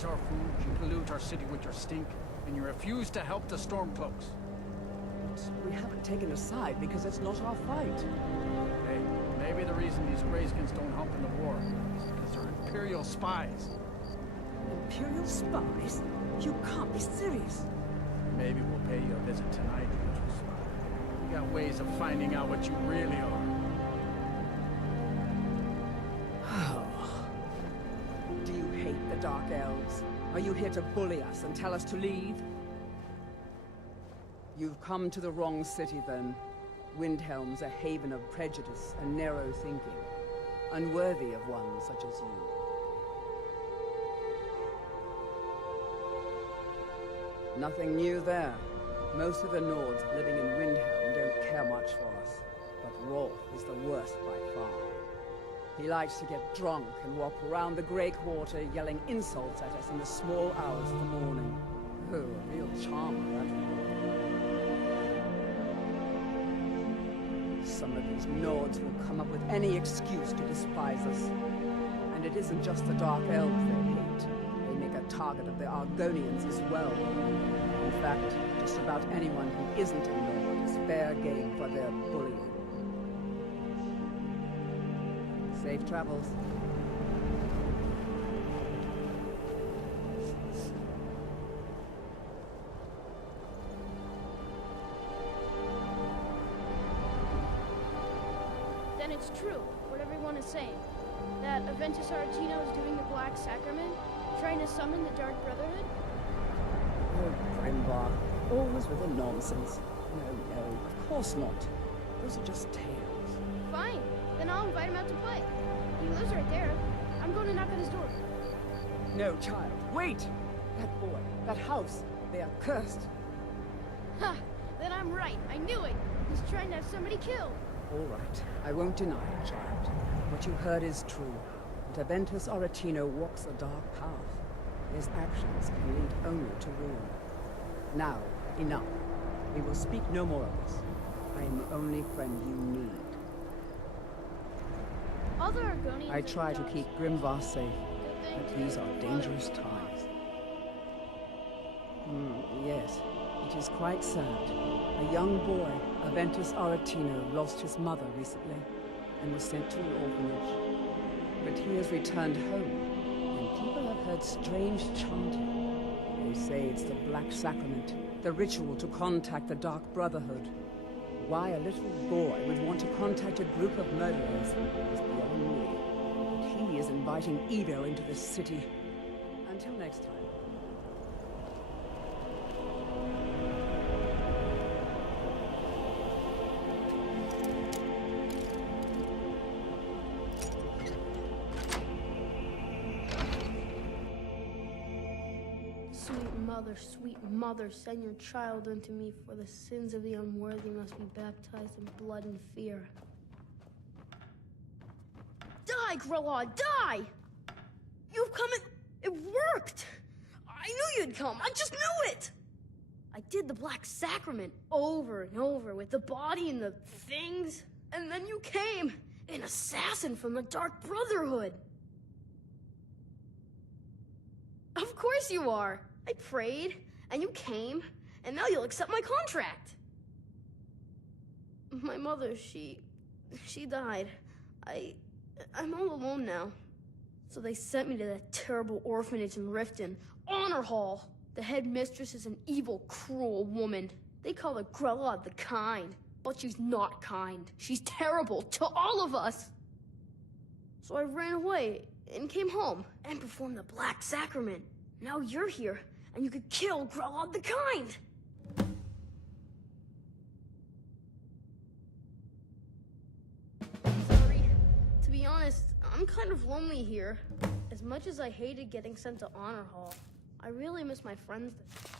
eat our food, you pollute our city with your stink, and you refuse to help the Stormcloaks. We haven't taken a side because it's not our fight. Hey, maybe the reason these Greyskins don't help in the war is because they're Imperial spies. Imperial spies? You can't be serious. Maybe we'll pay you a visit tonight, little spy. We got ways of finding out what you really are. Do you hate the Dark Elves? Are you here to bully us and tell us to leave? You've come to the wrong city, then. Windhelm's a haven of prejudice and narrow thinking, unworthy of one such as you. Nothing new there. Most of the Nords living in Windhelm don't care much for us, but Rolf is the worst by far. He likes to get drunk and walk around the Grey Quarter yelling insults at us in the small hours of the morning. Oh, a real charmer, that Rolf. Some of these Nords will come up with any excuse to despise us. And it isn't just the Dark Elves they hate. They make a target of the Argonians as well. In fact, just about anyone who isn't a Nord is fair game for their bullying. Safe travels. Then it's true, what everyone is saying. That Aventus Aretino is doing the Black Sacrament, trying to summon the Dark Brotherhood? Oh, Grimbar. Always with the nonsense. No, of course not. Those are just tales. Fine, then I'll invite him out to play. He lives right there. I'm going to knock on his door. No, child, wait! That boy, that house, they are cursed. Ha! Then I'm right, I knew it! He's trying to have somebody killed. All right, I won't deny it, child. What you heard is true. But Aventus Aretino walks a dark path. His actions can lead only to ruin. Now, enough. We will speak no more of this. I am the only friend you need. All the Argonians I try to keep Grimvar safe, but these are dangerous times. Yes, it is quite sad. A young boy, Aventus Aretino, lost his mother recently and was sent to an orphanage. But he has returned home, and people have heard strange chanting. They say it's the Black Sacrament, the ritual to contact the Dark Brotherhood. Why a little boy would want to contact a group of murderers is beyond me. But he is inviting evil into the city. Until next time. Sweet mother, send your child unto me, for the sins of the unworthy must be baptized in blood and fear. Die, Grelod, die! You've come and it worked! I knew you'd come, I just knew it! I did the Black Sacrament over and over with the body and the things, and then you came, an assassin from the Dark Brotherhood. Of course you are! I prayed, and you came, and now you'll accept my contract. My mother, she died. I'm all alone now. So they sent me to that terrible orphanage in Riften, Honor Hall. The headmistress is an evil, cruel woman. They call her Grelod the Kind, but she's not kind. She's terrible to all of us. So I ran away and came home and performed the Black Sacrament. Now you're here, and you could kill Grelod the Kind! Sorry. To be honest, I'm kind of lonely here. As much as I hated getting sent to Honor Hall, I really miss my friends there.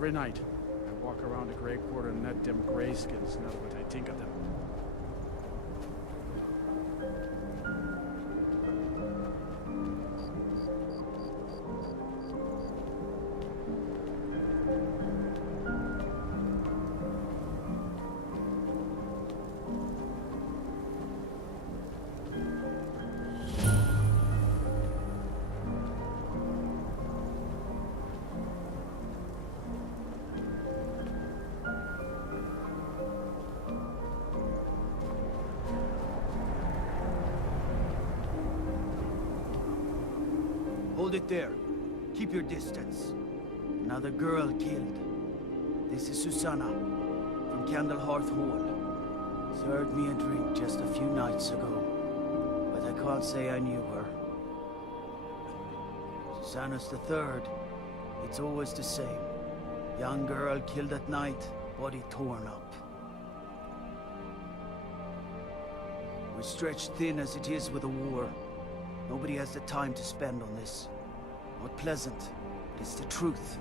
Every night, I walk around the gray quarter and let them grayskins know what I think of them. Hold it there. Keep your distance. Another girl killed. This is Susanna, from Candlehearth Hall. Served me a drink just a few nights ago, but I can't say I knew her. Susanna's the third. It's always the same. Young girl killed at night, body torn up. We're stretched thin as it is with the war. Nobody has the time to spend on this. Not pleasant, but it's the truth.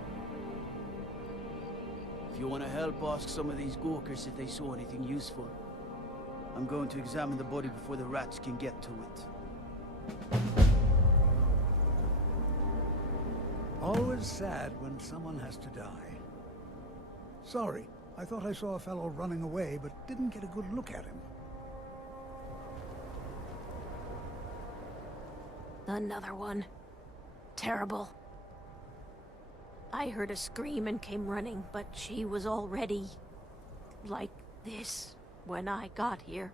If you want to help, ask some of these gawkers if they saw anything useful. I'm going to examine the body before the rats can get to it. Always sad when someone has to die. Sorry, I thought I saw a fellow running away, but didn't get a good look at him. Another one. Terrible. I heard a scream and came running, but she was already... like this when I got here.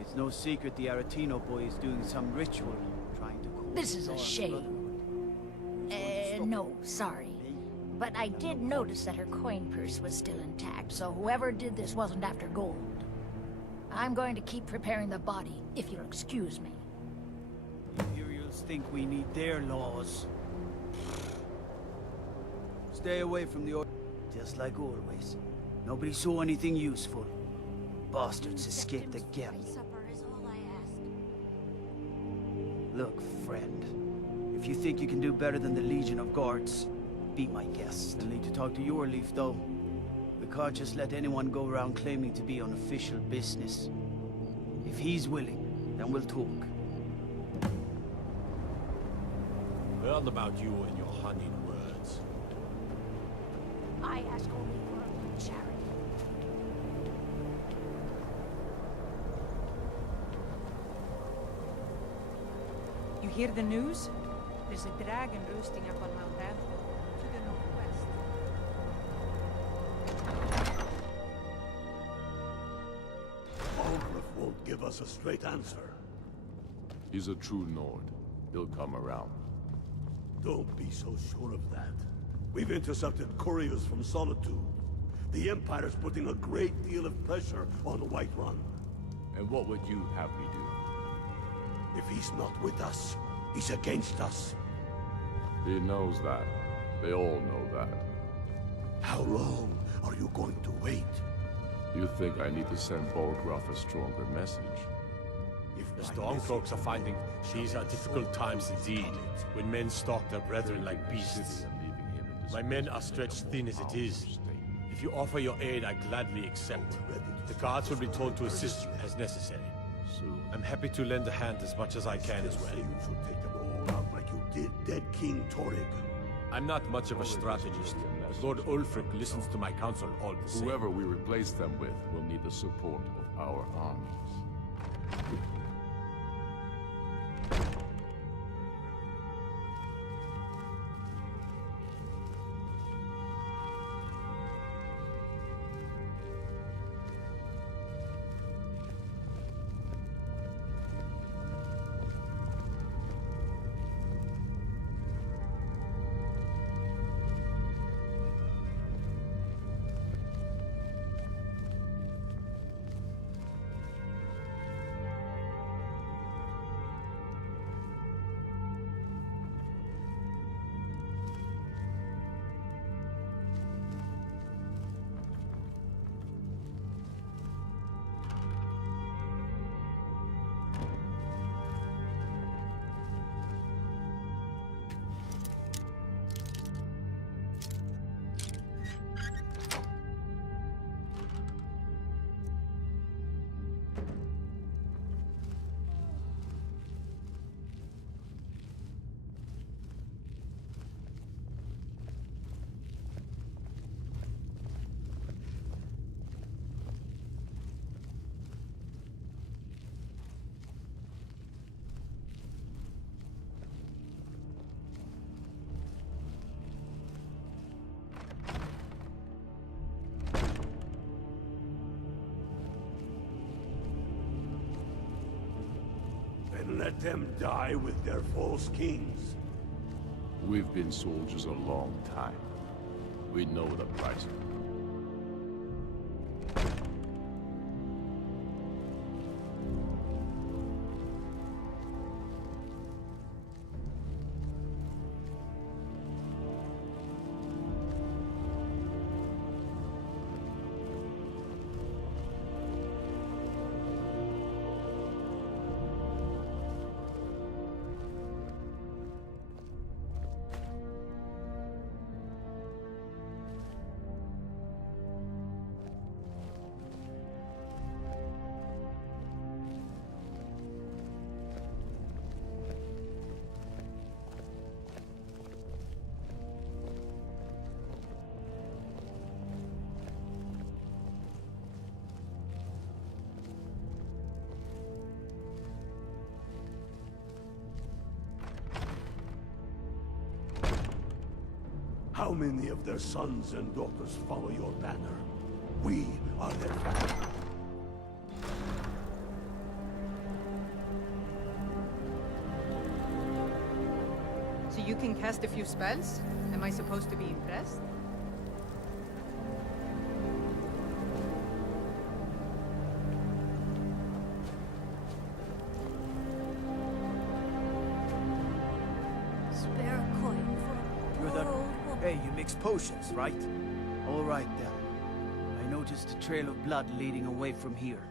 It's no secret the Aretino boy is doing some ritual, trying to cool This is a shame. No, sorry. But I did notice that her coin purse was still intact, so whoever did this wasn't after gold. I'm going to keep preparing the body, if you'll excuse me. The Imperials think we need their laws. Stay away from the just like always. Nobody saw anything useful. Bastards escaped again. Supper is all I ask. Look, friend. If you think you can do better than the Legion of Guards, be my guest. You'll need to talk to your Leaf, though. We can't just let anyone go around claiming to be on official business. If he's willing, then we'll talk. Heard about you and your honeyed words. I ask only for a good charity. You hear the news? There's a dragon roosting up on Mount Anthem, to the northwest. Algraf won't give us a straight answer. He's a true Nord. He'll come around. Don't be so sure of that. We've intercepted couriers from Solitude. The Empire's putting a great deal of pressure on the Whiterun. And what would you have me do? If he's not with us, he's against us. He knows that. They all know that. How long are you going to wait? You think I need to send Bolgraf a stronger message? If The Stormcloaks are finding these are difficult times indeed, when men stalk their brethren like beasts. My men are stretched thin as it is. If you offer your aid, I gladly accept. The guards will be told to assist you as necessary. I'm happy to lend a hand as much as I can as well. You should take them all out like you did dead King Torrig. I'm not much of a strategist, but Lord Ulfric listens to my counsel all the same. Whoever we replace them with will need the support of our armies. let them die with their false kings. We've been soldiers a long time. We know the price. How many of their sons and daughters follow your banner? We are their family. So you can cast a few spells? Am I supposed to be impressed? Spare a coin for You're a the... poor old woman. Hey, you mix potions, right? All right, then. I noticed a trail of blood leading away from here.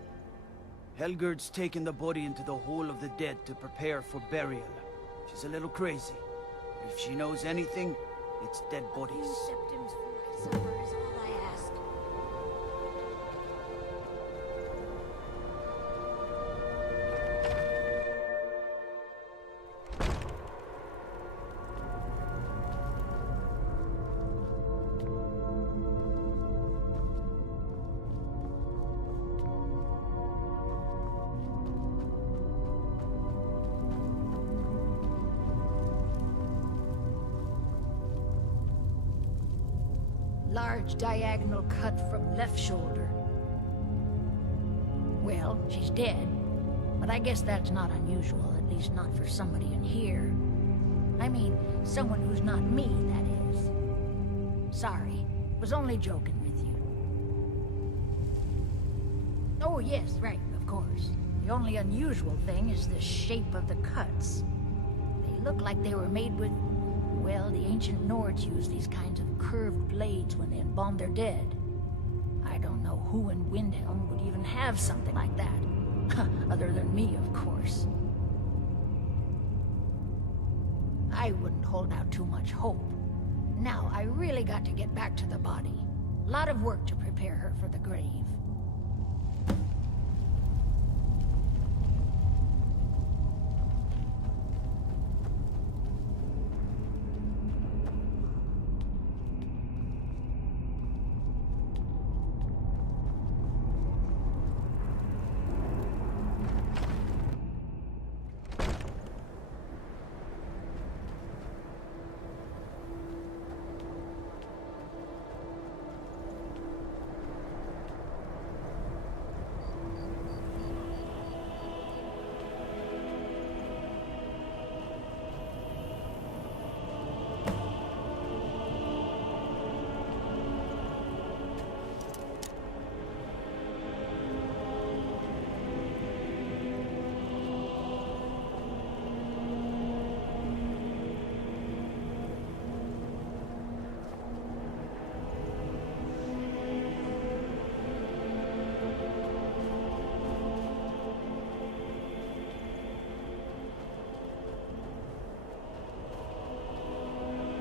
Helgerd's taken the body into the Hall of the Dead to prepare for burial. She's a little crazy. But if she knows anything, it's dead bodies. A few septims for my supper is all I ask. Large diagonal cut from left shoulder. Well, she's dead, but I guess that's not unusual, at least not for somebody in here. I mean, someone who's not me, that is. Sorry, was only joking with you. Oh yes, right, of course. The only unusual thing is the shape of the cuts. They look like they were made with... Well, the ancient Nords used these kinds of curved blades when they embalmed their dead. I don't know who in Windhelm would even have something like that. Other than me, of course. I wouldn't hold out too much hope. Now, I really got to get back to the body. A lot of work to prepare her for the grave.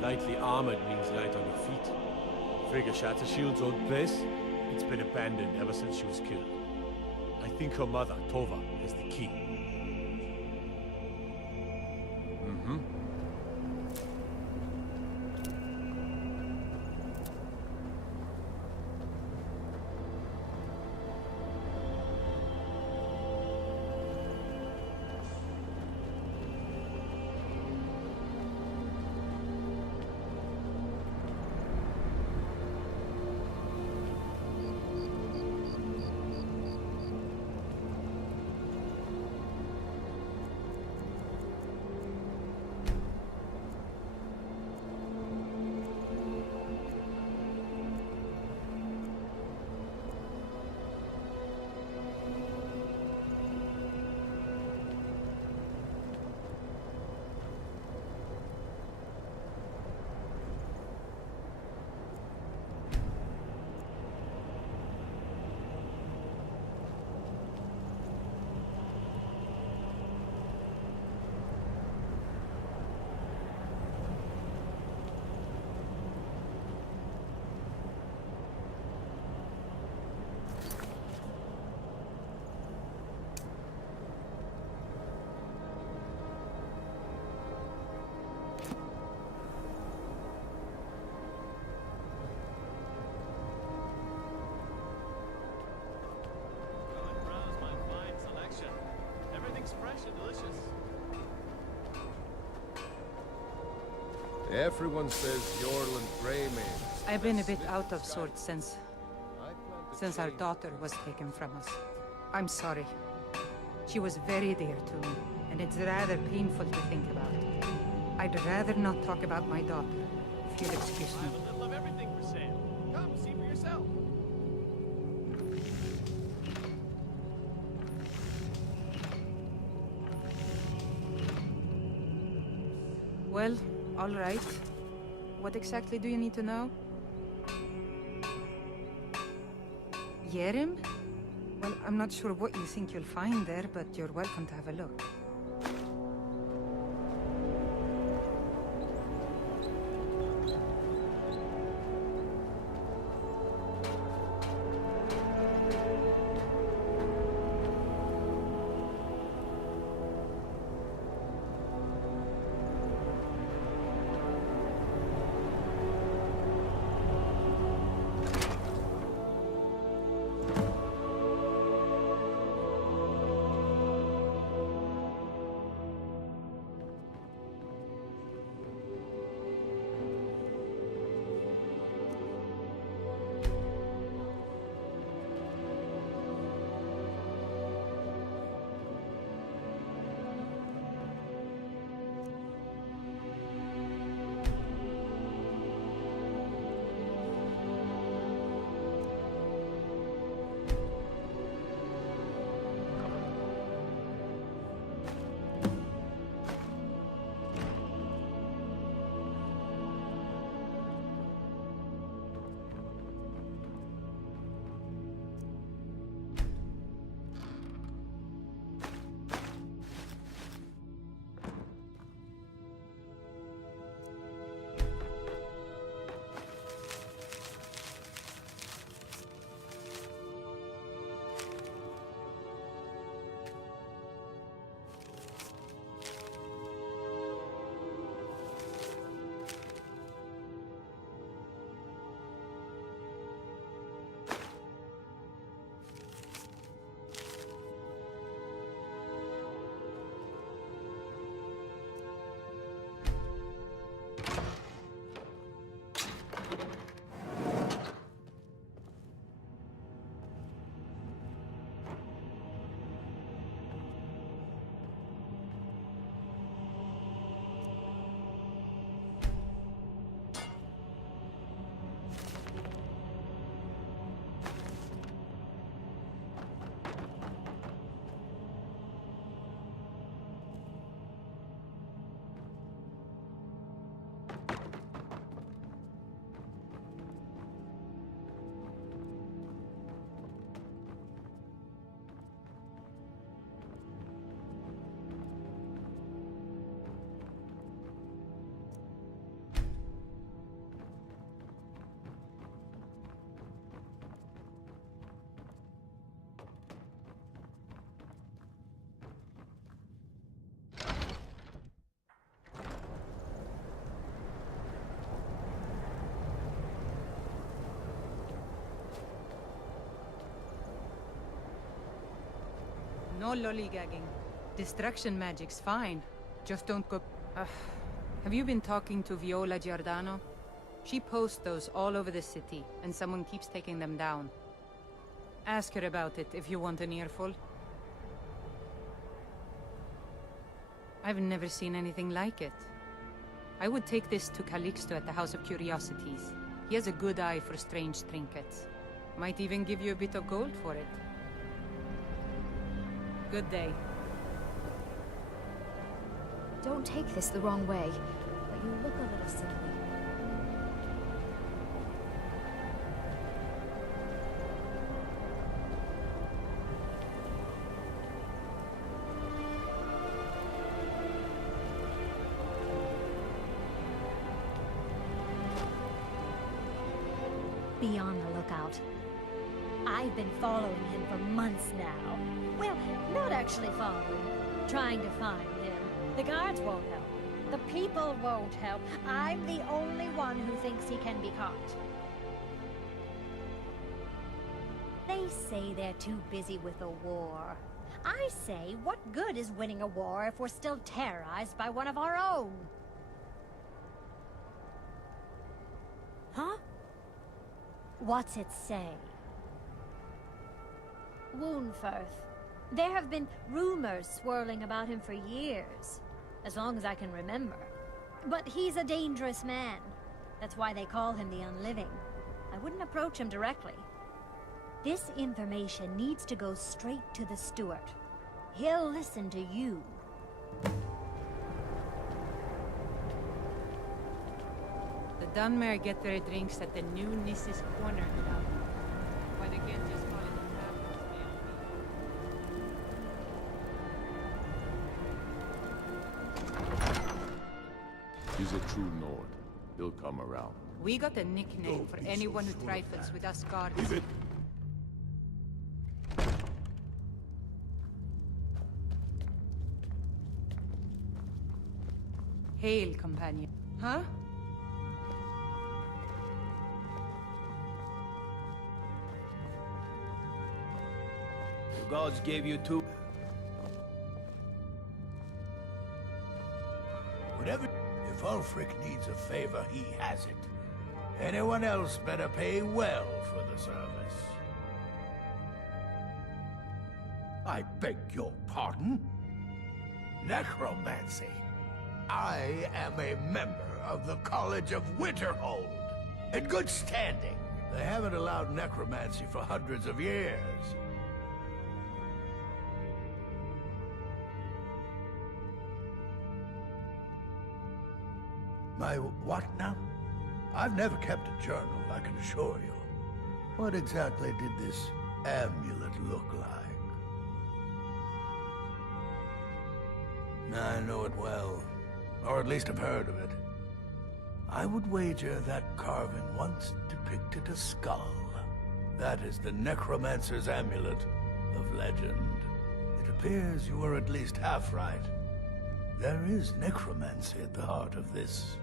Lightly armored means light on your feet. Frigga Shattershield's old place? It's been abandoned ever since she was killed. I think her mother, Tova, has the key. Mm-hmm. is fresh and delicious. Everyone says Jorl and Greymane. I've been a bit out of sorts since our daughter was taken from us. I'm sorry. She was very dear to me, and it's rather painful to think about. I'd rather not talk about my daughter, if you'll excuse I have me. a little of everything for sale. Come, see for yourself. Well, all right. What exactly do you need to know? Yerim? Well, I'm not sure what you think you'll find there, but you're welcome to have a look. No lollygagging. Distraction magic's fine. Just don't go... Have you been talking to Viola Giordano? She posts those all over the city, and someone keeps taking them down. Ask her about it if you want an earful. I've never seen anything like it. I would take this to Calixto at the House of Curiosities. He has a good eye for strange trinkets. Might even give you a bit of gold for it. Good day. Don't take this the wrong way, but you look a little sickly. Be on the lookout. I've been following him for months now. Well, not actually following. Trying to find him. The guards won't help. The people won't help. I'm the only one who thinks he can be caught. They say they're too busy with the war. I say, what good is winning a war if we're still terrorized by one of our own? Huh? What's it say? Woundfirth. There have been rumors swirling about him for years, as long as I can remember. But he's a dangerous man. That's why they call him the Unliving. I wouldn't approach him directly. This information needs to go straight to the steward. He'll listen to you. The Dunmer get their drinks at the new Nissa's Corner Club. Why they can't just call it a taverns, He's a true Nord. He'll come around. We got a nickname for anyone who trifles with us guards. Hail, companion. Huh? The gods gave you two. Whatever. If Ulfric needs a favor, he has it. Anyone else better pay well for the service. I beg your pardon? Necromancy. I am a member of the College of Winterhold. In good standing. They haven't allowed necromancy for hundreds of years. My what now? I've never kept a journal, I can assure you. What exactly did this amulet look like? I know it well. Or at least I've heard of it. I would wager that carving once depicted a skull. That is the Necromancer's Amulet of legend. It appears you were at least half right. There is necromancy at the heart of this.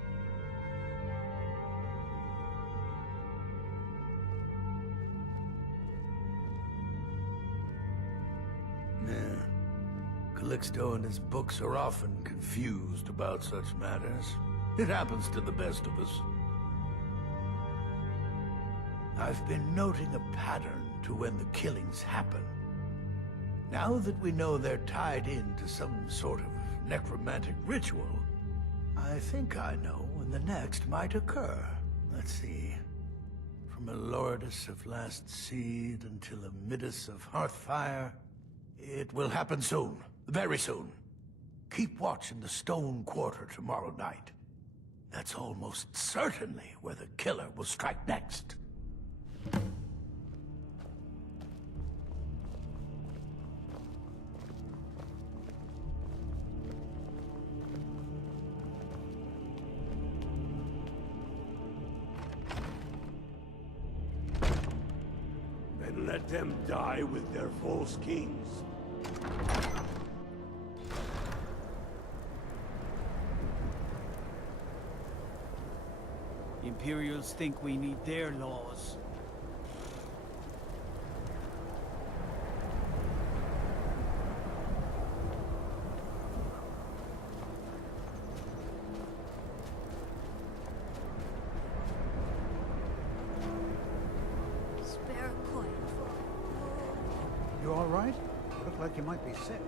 Calixto and his books are often confused about such matters. It happens to the best of us. I've been noting a pattern to when the killings happen. Now that we know they're tied into some sort of necromantic ritual, I think I know when the next might occur. Let's see. From a Lordus of Last Seed until a Midas of Hearthfire, it will happen soon. Very soon. Keep watch in the Stone Quarter tomorrow night. That's almost certainly where the killer will strike next. Then let them die with their false kings. Imperials think we need their laws. Spare coin for... You all right? You look like you might be sick.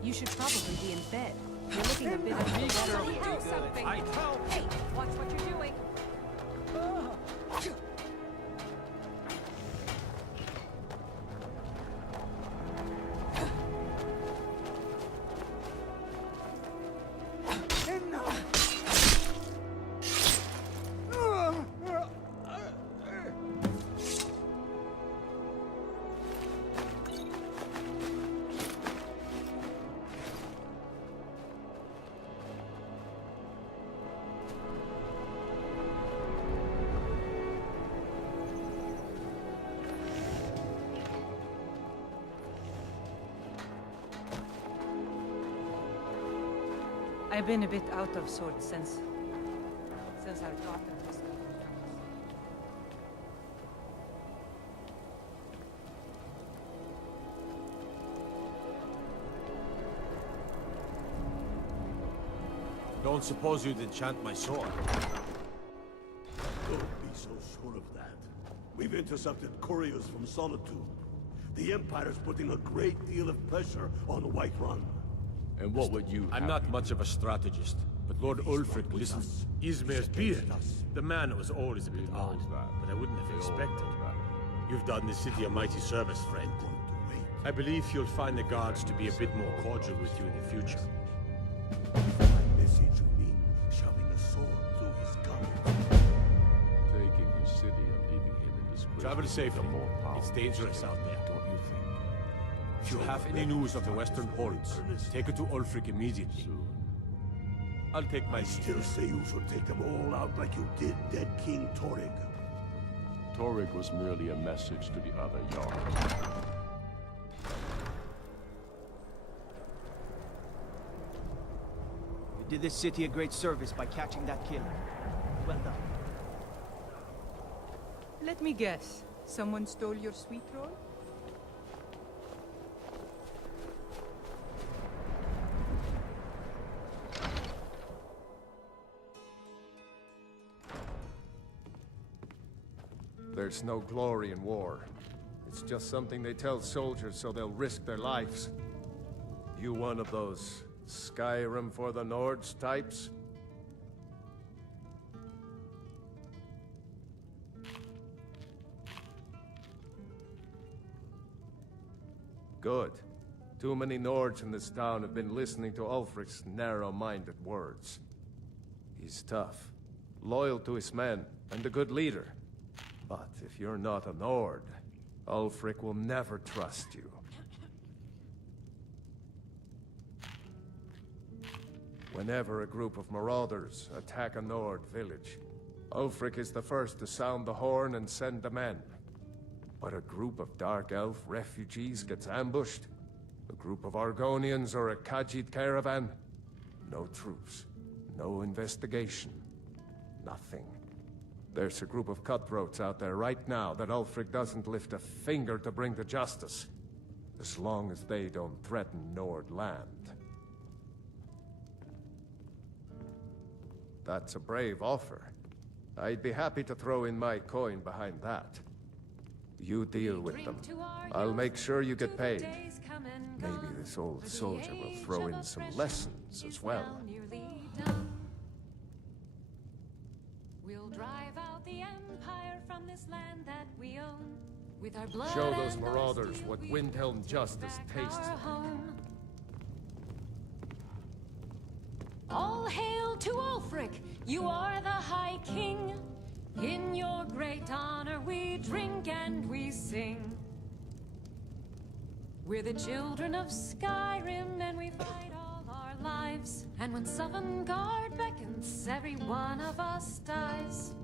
You should probably be in bed. You're looking a bit unusual. Do something. Hey, watch what you're doing. I've been a bit out of sorts since our daughter was. Don't suppose you'd enchant my sword? Don't be so sure of that. We've intercepted couriers from Solitude. The Empire's putting a great deal of pressure on Whiterun. And what would you I'm have not me much of a strategist, but Lord Ulfric listens. Ismir's beard. The man was always a bit odd, but I wouldn't have expected. You've done the city a mighty service, friend. I believe you'll find the guards to be a bit more cordial with you in the future. Message you mean shoving a sword through his gullet. taking his city and leaving him in disgrace? Travel safely. It's dangerous out there, don't you think? If you have any news of the Western Hordes, take it to Ulfric immediately. I'll take my I still say you should take them all out like you did dead King Torrig. Torrig was merely a message to the other Jarls. You did this city a great service by catching that killer. Well done. Let me guess. Someone stole your sweet roll? There's no glory in war. It's just something they tell soldiers so they'll risk their lives. You one of those Skyrim for the Nords types? Good. Too many Nords in this town have been listening to Ulfric's narrow-minded words. He's tough, loyal to his men, and a good leader. But if you're not a Nord, Ulfric will never trust you. Whenever a group of marauders attack a Nord village, Ulfric is the first to sound the horn and send the men. But a group of Dark Elf refugees gets ambushed, a group of Argonians or a Khajiit caravan, no truce, no investigation, nothing. There's a group of cutthroats out there right now that Ulfric doesn't lift a finger to bring to justice, as long as they don't threaten Nord land. That's a brave offer. I'd be happy to throw in my coin behind that. You deal with them. I'll make sure you get paid. Maybe this old soldier will throw in some lessons as well. We'll drive out the Empire from this land that we own. With our blood Show those and our marauders steel, what we'll Windhelm take justice back tastes our like. home. All hail to Ulfric, you are the High King. In your great honor we drink and we sing. We're the children of Skyrim and we fight all our lives. And when Sovngarde beckons, every one of us dies.